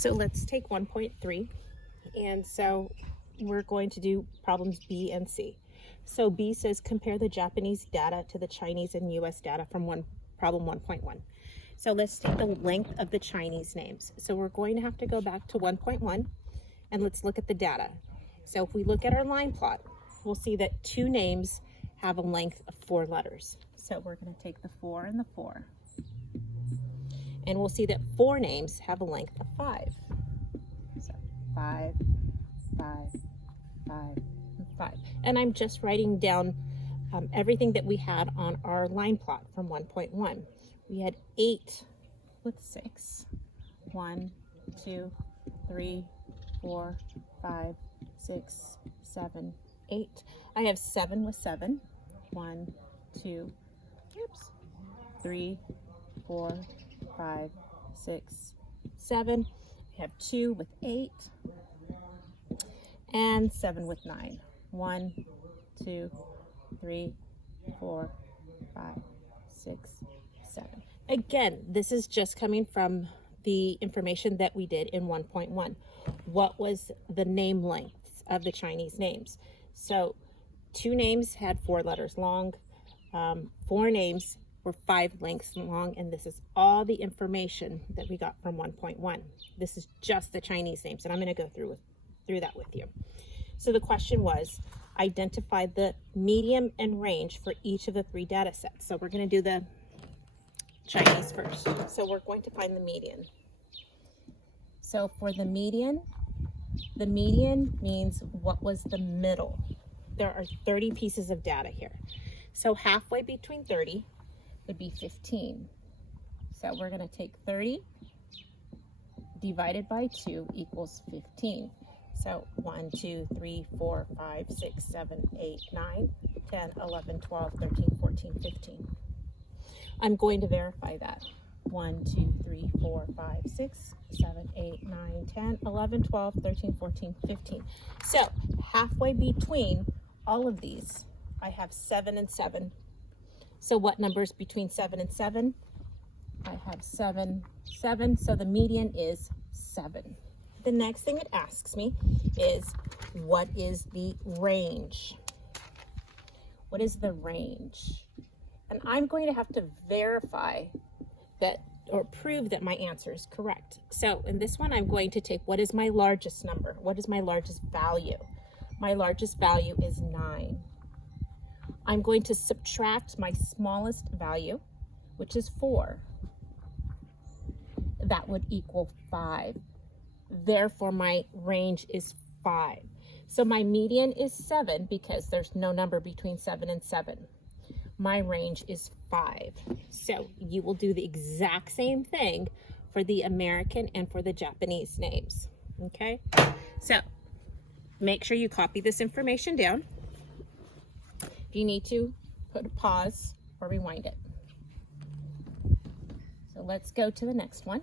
So let's take 1.3, and so we're going to do problems B and C. So B says compare the Japanese data to the Chinese and US data from problem 1.1. So let's take the length of the Chinese names. So we're going to have to go back to 1.1 and let's look at the data. So if we look at our line plot, we'll see that two names have a length of 4 letters. So we're going to take the 4 and the 4. And we'll see that 4 names have a length of 5. So 5, 5, 5, and 5. And I'm just writing down everything that we had on our line plot from 1.1. We had 8 with 6. 1, 2, 3, 4, 5, 6, 7, 8. I have 7 with 7. 1, 2, 3, 4, 5, 6, 7. I have 2 with 8 and 7 with 9. 1, 2, 3, 4, 5, 6, 7. Again, this is just coming from the information that we did in 1.1. What was the name lengths of the Chinese names? So 2 names had 4 letters long, 4 names were 5 lengths long, and this is all the information that we got from 1.1. This is just the Chinese names, and I'm going to go through that with you. So the question was, identify the median and range for each of the 3 data sets. So we're going to do the Chinese first. So we're going to find the median. So for the median means what was the middle. There are 30 pieces of data here. So halfway between 30 would be 15. So we're going to take 30 divided by 2 equals 15. So 1, 2, 3, 4, 5, 6, 7, 8, 9, 10, 11, 12, 13, 14, 15. I'm going to verify that. 1, 2, 3, 4, 5, 6, 7, 8, 9, 10, 11, 12, 13, 14, 15. So halfway between all of these, I have 7 and 7. So what numbers between 7 and 7? I have 7, 7. So the median is 7. The next thing it asks me is, what is the range? What is the range? And I'm going to have to verify that or prove that my answer is correct. So in this one, I'm going to take, what is my largest number? What is my largest value? My largest value is 9. I'm going to subtract my smallest value, which is 4. That would equal 5. Therefore, my range is 5. So my median is 7 because there's no number between 7 and 7. My range is 5. So you will do the exact same thing for the American and for the Japanese names. Okay? So make sure you copy this information down. If you need to, put a pause or rewind it. So let's go to the next one.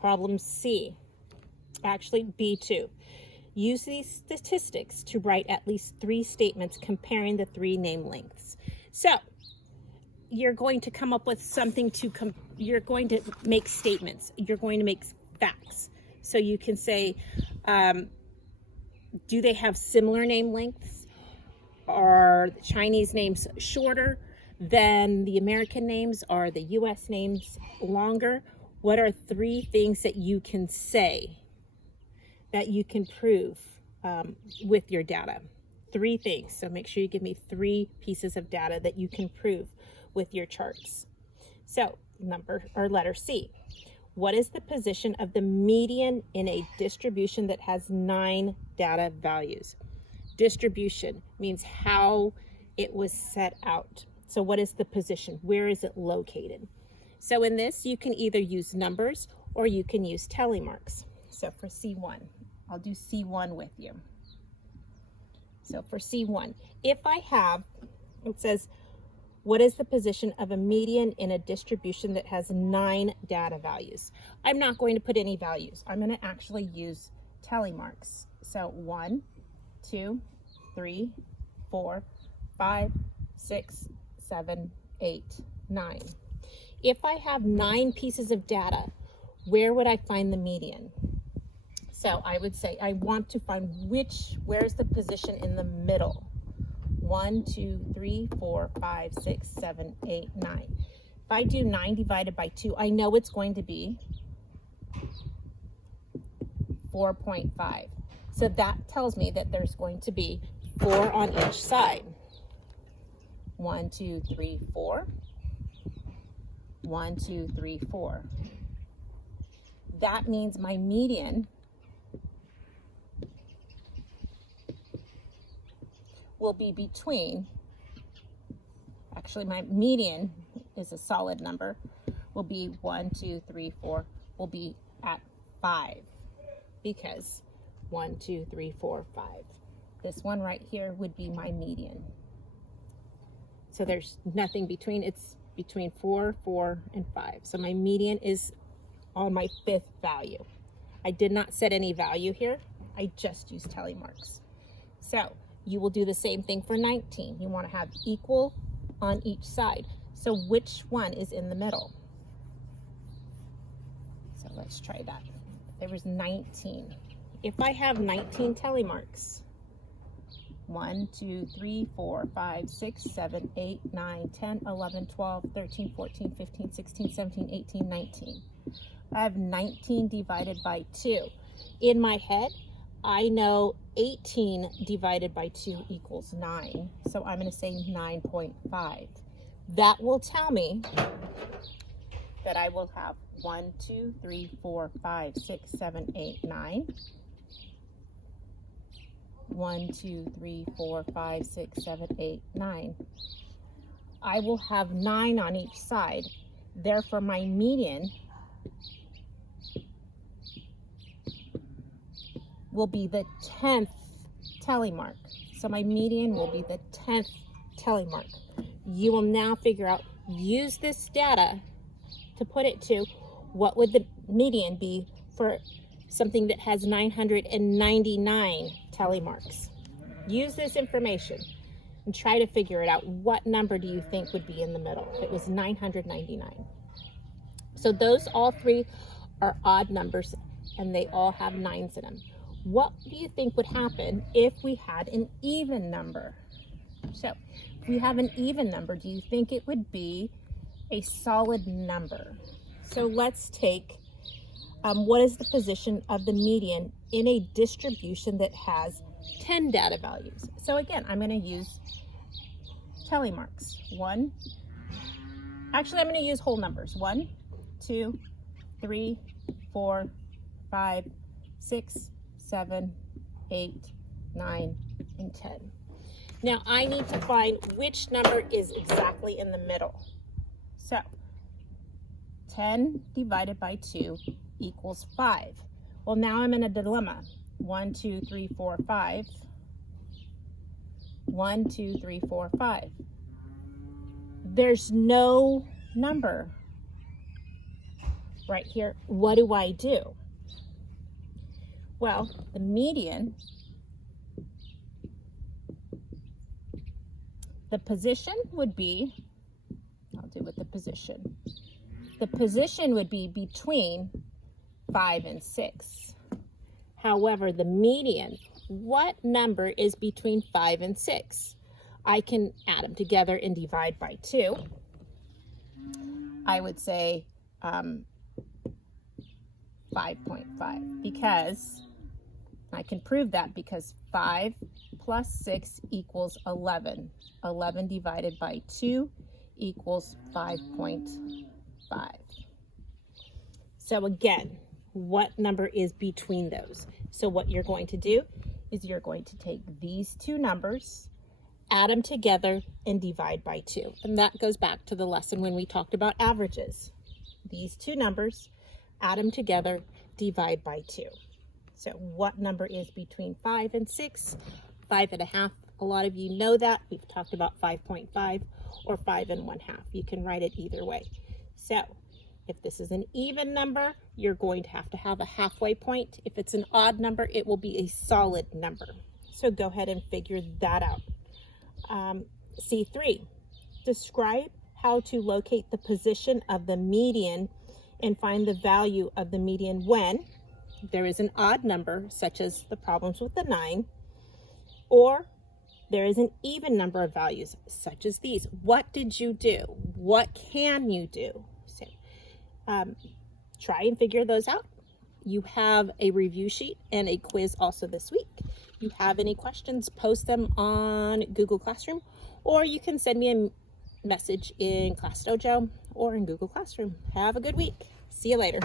Problem C, actually B2. Use these statistics to write at least 3 statements comparing the 3 name lengths. So you're going to come up with something you're going to make statements. You're going to make facts. So you can say, do they have similar name lengths? Are the Chinese names shorter than the American names? Are the US names longer? What are 3 things that you can say, that you can prove with your data? 3 things. So make sure you give me 3 pieces of data that you can prove with your charts. So letter C. What is the position of the median in a distribution that has 9 data values? Distribution means how it was set out. So what is the position? Where is it located? So in this, you can either use numbers or you can use tally marks. So for C1, I'll do C1 with you. So for C1, if I have, it says, what is the position of a median in a distribution that has 9 data values? I'm not going to put any values. I'm going to actually use tally marks. So 1, 2, 3, 4, 5, 6, 7, 8, 9. If I have 9 pieces of data, where would I find the median? So I would say I want to find where's the position in the middle? 1, 2, 3, 4, 5, 6, 7, 8, 9. If I do 9 divided by 2, I know it's going to be 4.5. So that tells me that there's going to be 4 on each side. 1, 2, 3, 4. 1, 2, 3, 4. That means my median will be between, actually my median is a solid number, will be 1, 2, 3, 4, will be at 5, because 1, 2, 3, 4, 5. This one right here would be my median. So there's nothing between, it's between 4, 4, and 5. So my median is on my 5th value. I did not set any value here. I just used tally marks. So you will do the same thing for 19. You want to have equal on each side. So which one is in the middle? So let's try that. There was 19. If I have 19 tally marks, 1, 2, 3, 4, 5, 6, 7, 8, 9, 10, 11, 12, 13, 14, 15, 16, 17, 18, 19. I have 19 divided by 2. In my head, I know 18 divided by 2 equals 9. So I'm going to say 9.5. That will tell me that I will have 1, 2, 3, 4, 5, 6, 7, 8, 9. 1, 2, 3, 4, 5, 6, 7, 8, 9. I will have 9 on each side. Therefore, my median will be the 10th tally mark. So my median will be the 10th tally mark. You will now figure out, use this data to put it to what would the median be for something that has 999 tally marks. Use this information and try to figure it out. What number do you think would be in the middle? It was 999. So those all 3 are odd numbers and they all have 9s in them. What do you think would happen if we had an even number? So if we have an even number, do you think it would be a solid number? So let's take what is the position of the median in a distribution that has 10 data values? So again, I'm going to use tally marks. Actually, I'm going to use whole numbers. 1, 2, 3, 4, 5, 6, 7, 8, 9, and 10. Now I need to find which number is exactly in the middle. So 10 divided by 2 equals 5. Well, now I'm in a dilemma. 1, 2, 3, 4, 5. 1, 2, 3, 4, 5. There's no number right here. What do I do? Well, the median, the position would be, I'll do with the position. The position would be between 5 and 6. However, the median, what number is between 5 and 6? I can add them together and divide by 2. I would say 5.5, because I can prove that because 5 plus 6 equals 11. 11 divided by 2 equals 5.5. So again, what number is between those? So what you're going to do is you're going to take these 2 numbers, add them together, and divide by 2. And that goes back to the lesson when we talked about averages. These 2 numbers, add them together, divide by 2. So what number is between 5 and 6? 5.5. A lot of you know that. We've talked about 5.5 or 5 1/2. You can write it either way. So if this is an even number, you're going to have a halfway point. If it's an odd number, it will be a solid number. So go ahead and figure that out. C3. Describe how to locate the position of the median and find the value of the median when there is an odd number, such as the problems with the 9, or there is an even number of values, such as these. What did you do? What can you do? So try and figure those out. You have a review sheet and a quiz also this week. If you have any questions, post them on Google Classroom, or you can send me a message in Class Dojo or in Google Classroom. Have a good week. See you later.